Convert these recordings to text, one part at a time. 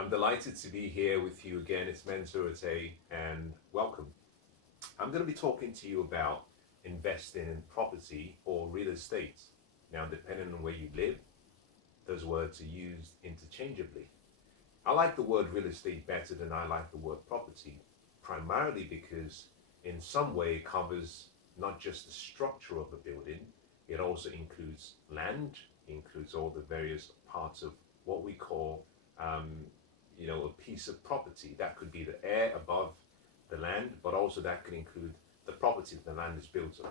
I'm delighted to be here with you again. It's Mensah Oteh, and welcome. I'm going to be talking to you about investing in property or real estate. Now, depending on where you live, those words are used interchangeably. I like the word real estate better than I like the word property, primarily because in some way it covers not just the structure of a building, it also includes land, includes all the various parts of what we call a piece of property. That could be the air above the land, but also that could include the property that the land is built on.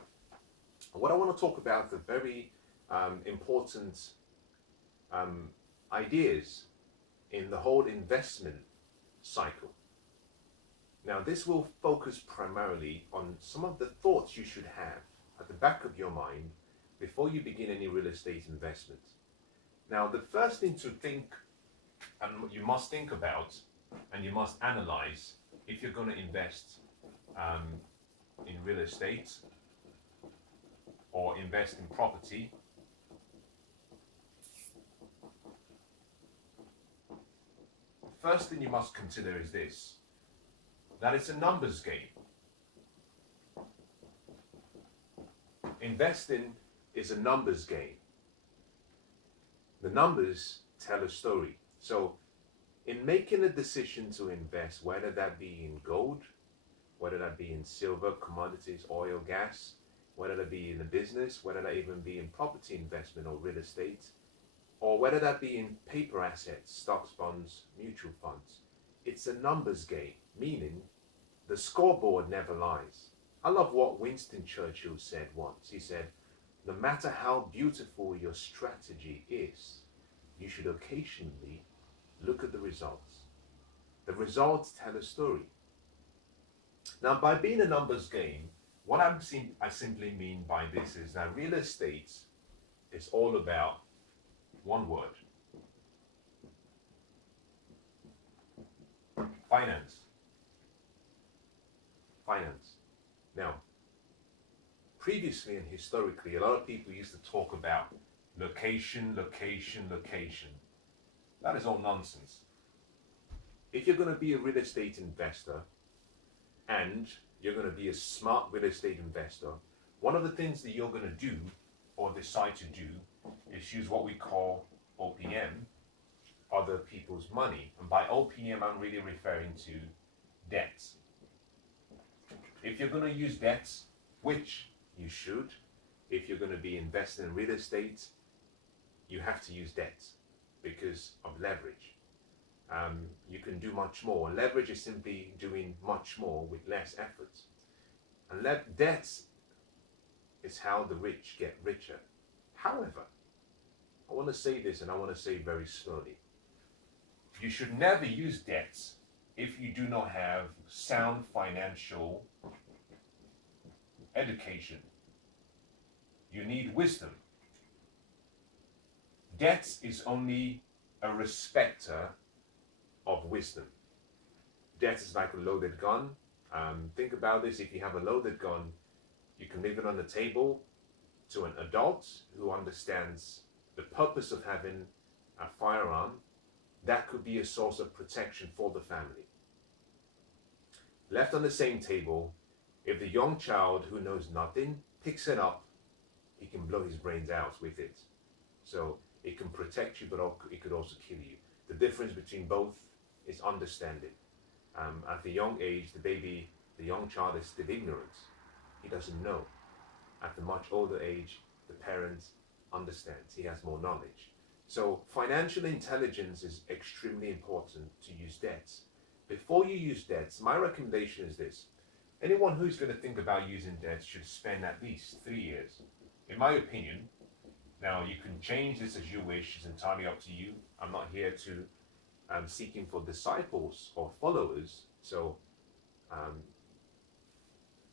What I want to talk about the very important ideas in the whole investment cycle. Now, this will focus primarily on some of the thoughts you should have at the back of your mind before you begin any real estate investment. Now, the first thing to think, and you must think about, and you must analyze if you're going to invest in real estate or invest in property. The first thing you must consider is this, that it's a numbers game. Investing is a numbers game. The numbers tell a story. So in making a decision to invest, whether that be in gold, whether that be in silver, commodities, oil, gas, whether that be in a business, whether that even be in property investment or real estate, or whether that be in paper assets, stocks, bonds, mutual funds, it's a numbers game, meaning the scoreboard never lies. I love what Winston Churchill said once. He said, no matter how beautiful your strategy is, you should occasionally look at the results. The results tell a story. Now, by being a numbers game, what I simply mean by this is that real estate is all about one word: finance. Finance. Now, previously and historically, a lot of people used to talk about location, location, location. That is all nonsense. If you're going to be a real estate investor and you're going to be a smart real estate investor, one of the things that you're going to do or decide to do is use what we call OPM, other people's money. And by OPM, I'm really referring to debts. If you're going to use debts, which you should, if you're going to be investing in real estate, you have to use debts because of leverage. You can do much more. Leverage is simply doing much more with less effort. And debts is how the rich get richer. However, I want to say this, and I want to say very slowly. You should never use debts if you do not have sound financial education. You need wisdom. Debt is only a respecter of wisdom. Debt is like a loaded gun. Think about this: if you have a loaded gun, you can leave it on the table to an adult who understands the purpose of having a firearm. That could be a source of protection for the family. Left on the same table, if the young child who knows nothing picks it up, he can blow his brains out with it. So it can protect you, but it could also kill you. The difference between both is understanding. At the young age, the young child is still ignorant. He doesn't know. At the much older age, the parent understands. He has more knowledge. So financial intelligence is extremely important to use debts. Before you use debts, my recommendation is this: anyone who's going to think about using debts should spend at least 3 years. In my opinion, now you can change this as you wish, it's entirely up to you. I'm not here to seeking for disciples or followers, so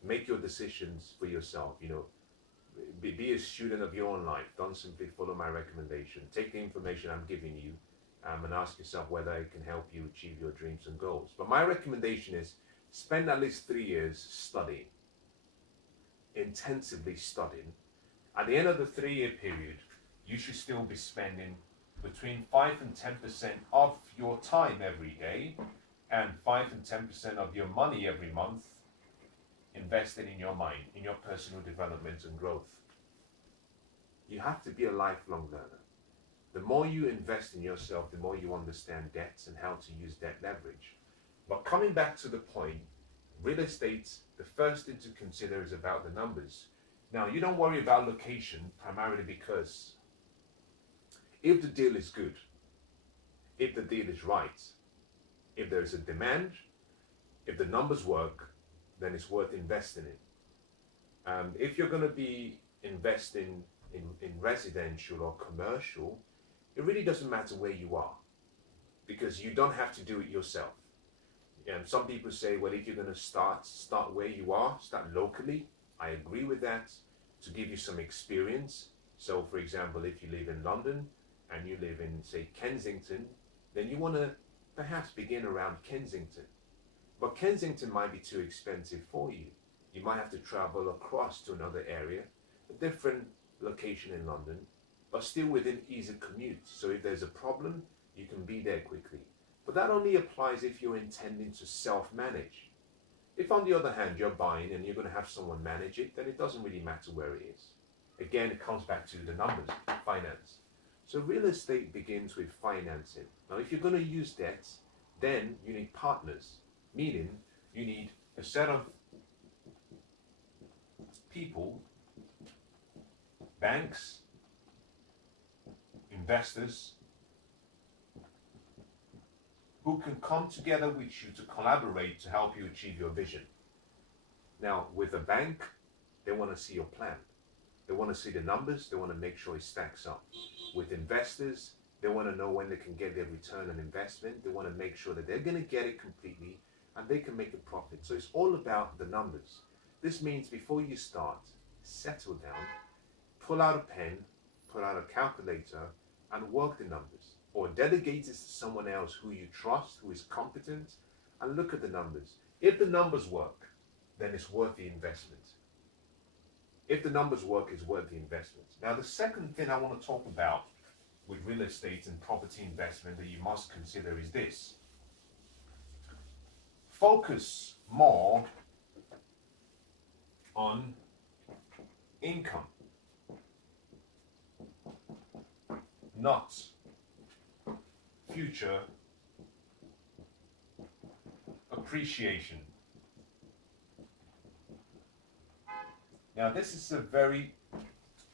make your decisions for yourself. Be a student of your own life. Don't simply follow my recommendation. Take the information I'm giving you and ask yourself whether it can help you achieve your dreams and goals. But my recommendation is spend at least 3 years studying, intensively studying. At the end of the 3-year period, you should still be spending between 5 and 10% of your time every day and 5 and 10% of your money every month invested in your mind, in your personal development and growth. You have to be a lifelong learner. The more you invest in yourself, the more you understand debts and how to use debt leverage. But coming back to the point, real estate, the first thing to consider is about the numbers. Now, you don't worry about location primarily because if the deal is good, if the deal is right, if there is a demand, if the numbers work, then it's worth investing in. If you're going to be investing in residential or commercial, it really doesn't matter where you are because you don't have to do it yourself. Some people say, well, if you're going to start where you are, start locally. I agree with that, to give you some experience. So, for example, if you live in London and you live in, say, Kensington, then you want to perhaps begin around Kensington. But Kensington might be too expensive for you. You might have to travel across to another area, a different location in London, but still within easy commute. So if there's a problem, you can be there quickly. But that only applies if you're intending to self-manage. If, on the other hand, you're buying and you're going to have someone manage it, then it doesn't really matter where it is. Again, it comes back to the numbers, finance. So real estate begins with financing. Now, if you're going to use debt, then you need partners, meaning you need a set of people, banks, investors, who can come together with you to collaborate to help you achieve your vision. Now, with a bank, they want to see your plan. They want to see the numbers. They want to make sure it stacks up. With investors, they want to know when they can get their return on investment. They want to make sure that they're going to get it completely and they can make a profit. So it's all about the numbers. This means before you start, settle down, pull out a pen, pull out a calculator, and work the numbers. Or delegate this to someone else who you trust, who is competent, and look at the numbers. If the numbers work, then it's worth the investment. If the numbers work, it's worth the investment. Now, the second thing I want to talk about with real estate and property investment that you must consider is this. Focus more on income, not future appreciation. Now, this is a very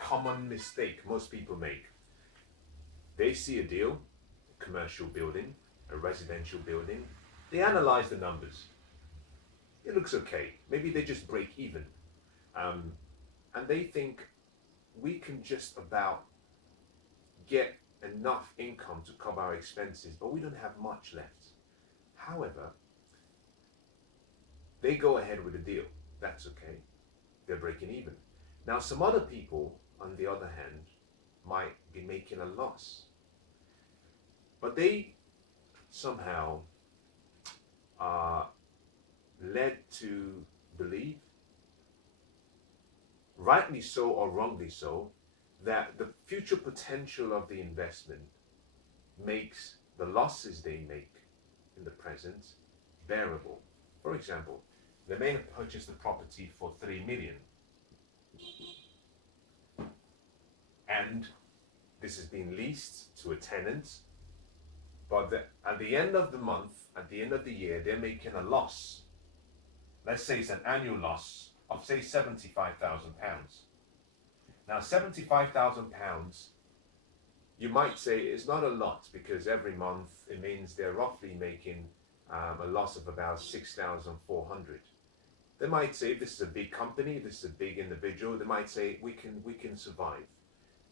common mistake most people make. They see a deal, a commercial building, a residential building, they analyze the numbers. It looks okay. Maybe they just break even. And they think we can just about get enough income to cover our expenses, but we don't have much left. However, they go ahead with the deal. That's okay. They're breaking even. Now, some other people, on the other hand, might be making a loss. But they somehow are led to believe, rightly so or wrongly so, that the future potential of the investment makes the losses they make in the present bearable. For example, they may have purchased the property for 3 million. And this has been leased to a tenant, but at the end of the month, at the end of the year, they're making a loss. Let's say it's an annual loss of, say, £75,000. Now, £75,000, you might say is not a lot because every month it means they're roughly making a loss of about 6,400. They might say, this is a big company, this is a big individual, they might say, we can survive.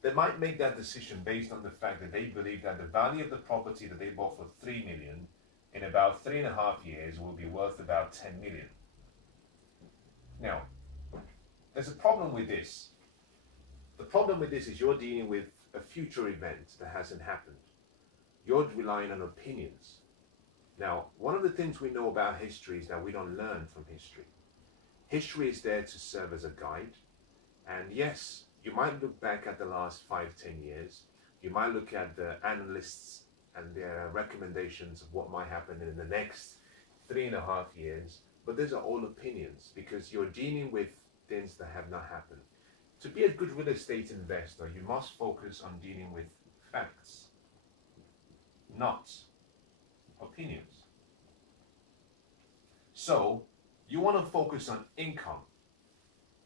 They might make that decision based on the fact that they believe that the value of the property that they bought for 3 million in about 3.5 years will be worth about 10 million. Now, there's a problem with this. The problem with this is you're dealing with a future event that hasn't happened. You're relying on opinions. Now, one of the things we know about history is that we don't learn from history. History is there to serve as a guide. And yes, you might look back at the last 5-10 years, You might look at the analysts and their recommendations of what might happen in the next 3.5 years, but these are all opinions because you're dealing with things that have not happened. To be a good real estate investor, you must focus on dealing with facts, not opinions. So you want to focus on income,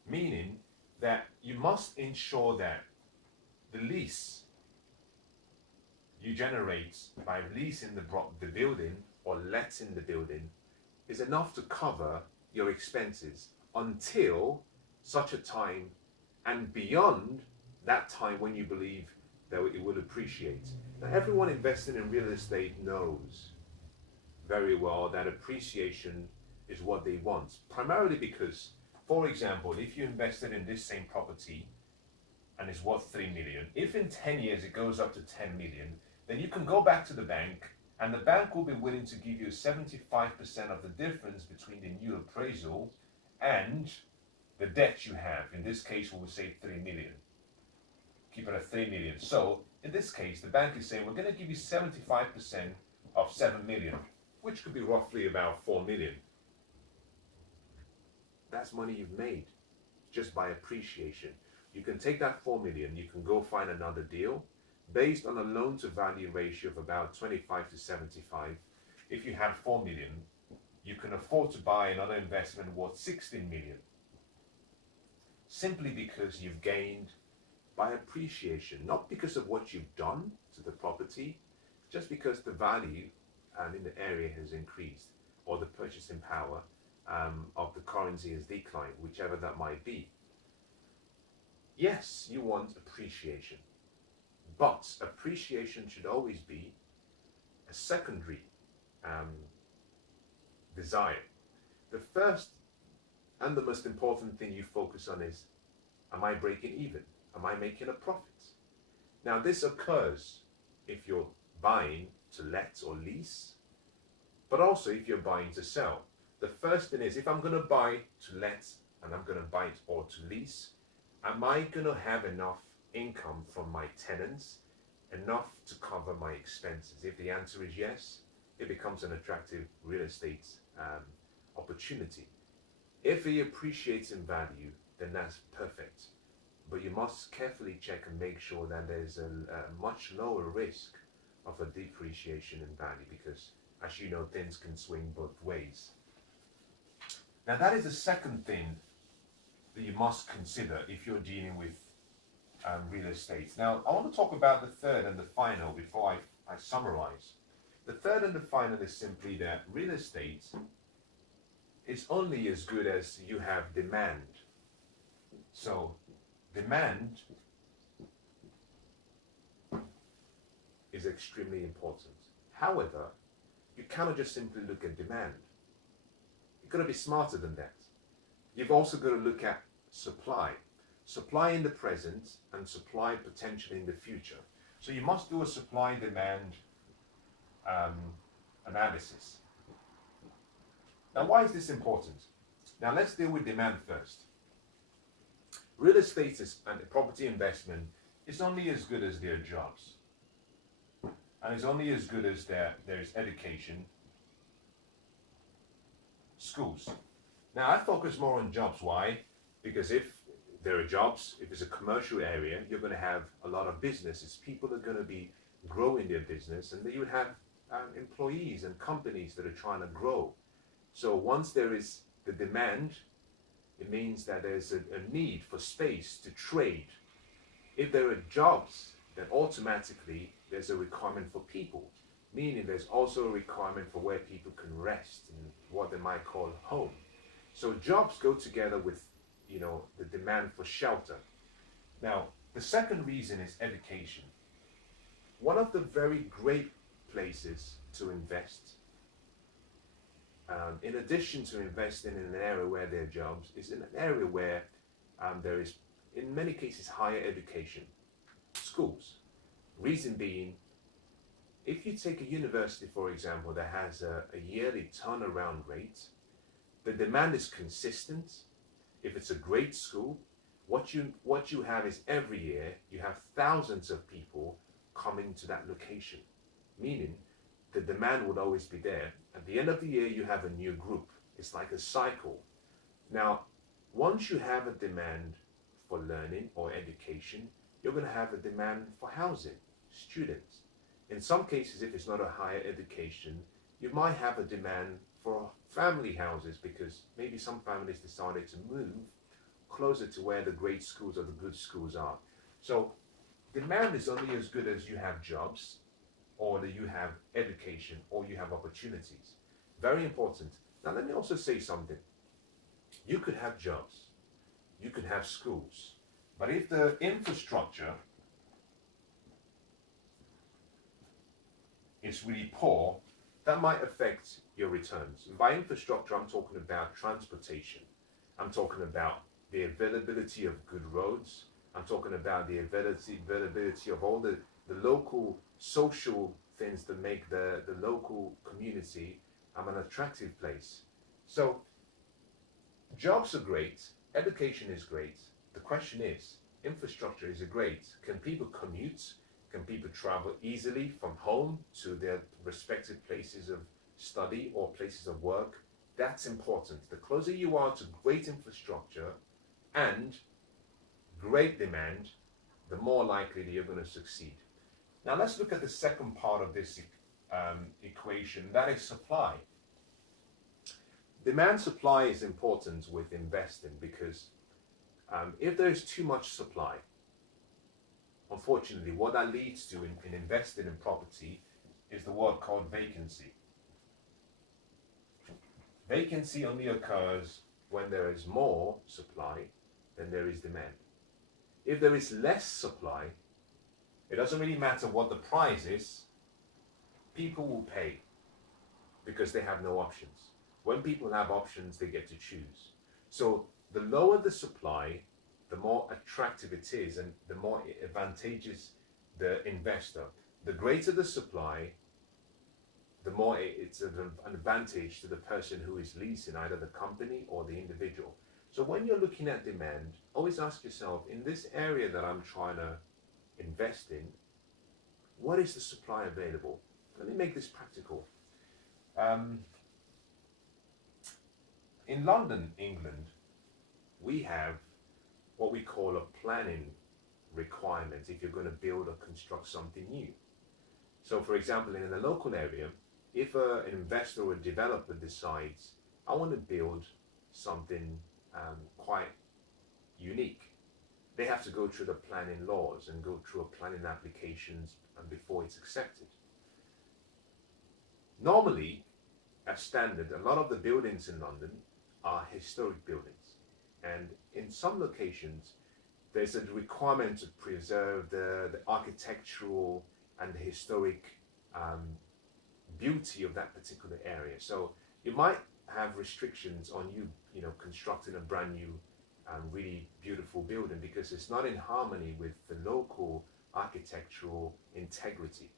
meaning that you must ensure that the lease you generate by leasing the building or letting the building is enough to cover your expenses until such a time and beyond that time when you believe that it will appreciate. Now, everyone investing in real estate knows very well that appreciation is what they want, primarily because, for example, if you invested in this same property and it's worth 3 million, if in 10 years it goes up to 10 million, then you can go back to the bank and the bank will be willing to give you 75% of the difference between the new appraisal and the debt you have. In this case, we would say 3 million. Keep it at 3 million. So in this case, the bank is saying, we're going to give you 75% of 7 million, which could be roughly about 4 million. That's money you've made just by appreciation. You can take that 4 million, you can go find another deal based on a loan to value ratio of about 25 to 75. If you had 4 million, you can afford to buy another investment worth 16 million. Simply because you've gained by appreciation, not because of what you've done to the property, just because the value in the area has increased or the purchasing power of the currency has declined, whichever that might be. Yes, you want appreciation, but appreciation should always be a secondary desire. The first and the most important thing you focus on is, am I breaking even? Am I making a profit? Now, this occurs if you're buying to let or lease, but also if you're buying to sell. The first thing is, if I'm going to buy to let and I'm going to buy it or to lease, am I going to have enough income from my tenants, enough to cover my expenses? If the answer is yes, it becomes an attractive real estate opportunity. If it appreciates in value, then that's perfect. But you must carefully check and make sure that there's a much lower risk of a depreciation in value because, as you know, things can swing both ways. Now, that is the second thing that you must consider if you're dealing with real estate. Now, I want to talk about the third and the final before I summarize. The third and the final is simply that real estate is only as good as you have demand. So, demand is extremely important. However, you cannot just simply look at demand. You've got to be smarter than that. You've also got to look at supply. Supply in the present and supply potentially in the future. So you must do a supply and demand analysis. Now, why is this important? Now, let's deal with demand first. Real estate and property investment is only as good as their jobs. And it's only as good as there's education, schools. Now, I focus more on jobs. Why? Because if there are jobs, if it's a commercial area, you're going to have a lot of businesses. People are going to be growing their business, and then you would have employees and companies that are trying to grow. So once there is the demand, it means that there's a need for space to trade. If there are jobs, then automatically there's a requirement for people, meaning there's also a requirement for where people can rest in what they might call home. So jobs go together with, the demand for shelter. Now, the second reason is education. One of the very great places to invest, in addition to investing in an area where there are jobs, is in an area where there is, in many cases, higher education, schools. Reason being, if you take a university, for example, that has a yearly turnaround rate, the demand is consistent. If it's a great school, what you have is every year you have thousands of people coming to that location, meaning the demand would always be there. At the end of the year, you have a new group. It's like a cycle. Now, once you have a demand for learning or education, you're going to have a demand for housing, students. In some cases, if it's not a higher education, you might have a demand for family houses because maybe some families decided to move closer to where the great schools or the good schools are. So demand is only as good as you have jobs, or that you have education, or you have opportunities. Very important. Now let me also say something. You could have jobs, you could have schools, but if the infrastructure is really poor, that might affect your returns. And by infrastructure, I'm talking about transportation. I'm talking about the availability of good roads. I'm talking about the availability of all the local social things that make the local community an attractive place. So jobs are great, education is great. The question is, infrastructure is great. Can people commute? Can people travel easily from home to their respective places of study or places of work? That's important. The closer you are to great infrastructure and great demand, the more likely that you're going to succeed. Now let's look at the second part of this equation, that is supply. Demand supply is important with investing because if there is too much supply, unfortunately, what that leads to in investing in property is the word called vacancy. Vacancy only occurs when there is more supply than there is demand. If there is less supply, it doesn't really matter what the price is, people will pay because they have no options. When people have options, they get to choose. So the lower the supply, the more attractive it is and the more advantageous the investor. The greater the supply, the more it's an advantage to the person who is leasing, either the company or the individual. So when you're looking at demand, always ask yourself, in this area that I'm trying to invest in, what is the supply available? Let me make this practical. In London, England, we have what we call a planning requirement if you're going to build or construct something new. So for example, in a local area, if an investor or a developer decides, I want to build something quite unique, they have to go through the planning laws and go through a planning applications before it's accepted. Normally, as standard, a lot of the buildings in London are historic buildings. And in some locations, there's a requirement to preserve the architectural and the historic beauty of that particular area. So you might have restrictions on you constructing a brand new really beautiful building because it's not in harmony with the local architectural integrity.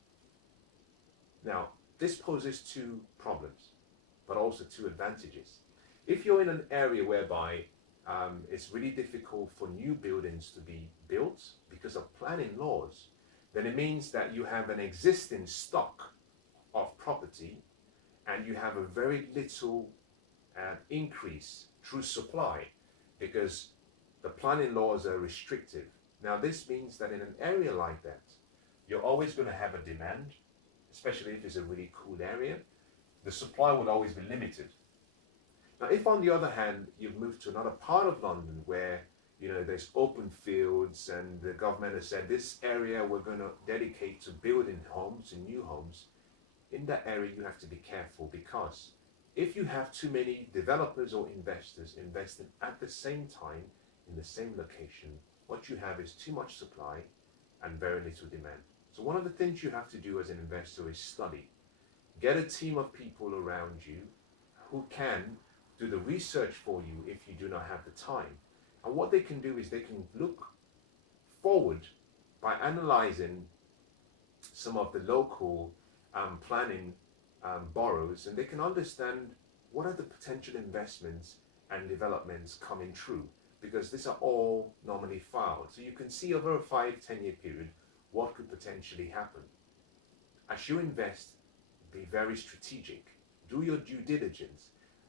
Now, this poses two problems, but also two advantages. If you're in an area whereby it's really difficult for new buildings to be built because of planning laws, then it means that you have an existing stock of property and you have a very little increase through supply because the planning laws are restrictive. Now this means that in an area like that, you're always going to have a demand, especially if it's a really cool area. The supply would always be limited. Now if on the other hand, you've moved to another part of London where there's open fields and the government has said this area we're going to dedicate to building homes and new homes, in that area you have to be careful because if you have too many developers or investors investing at the same time in the same location, what you have is too much supply and very little demand. So one of the things you have to do as an investor is study. Get a team of people around you who can do the research for you if you do not have the time. And what they can do is they can look forward by analyzing some of the local planning boroughs, and they can understand what are the potential investments and developments coming through, because these are all normally filed. So you can see over a 5-10 year period what could potentially happen. As you invest, be very strategic. Do your due diligence,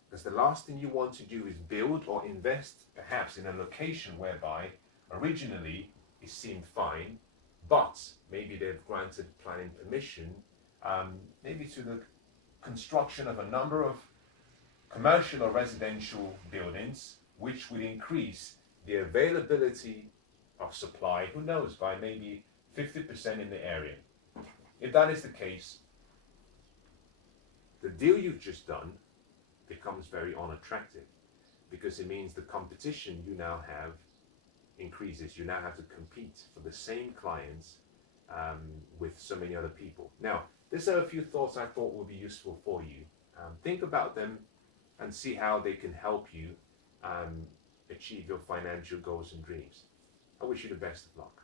because the last thing you want to do is build or invest perhaps in a location whereby originally it seemed fine, but maybe they've granted planning permission, maybe to the construction of a number of commercial or residential buildings, which would increase the availability of supply, who knows, by maybe 50% in the area. If that is the case, the deal you've just done becomes very unattractive, because it means the competition you now have increases. You now have to compete for the same clients with so many other people. Now, these are a few thoughts I thought would be useful for you. Think about them and see how they can help you achieve your financial goals and dreams. I wish you the best of luck.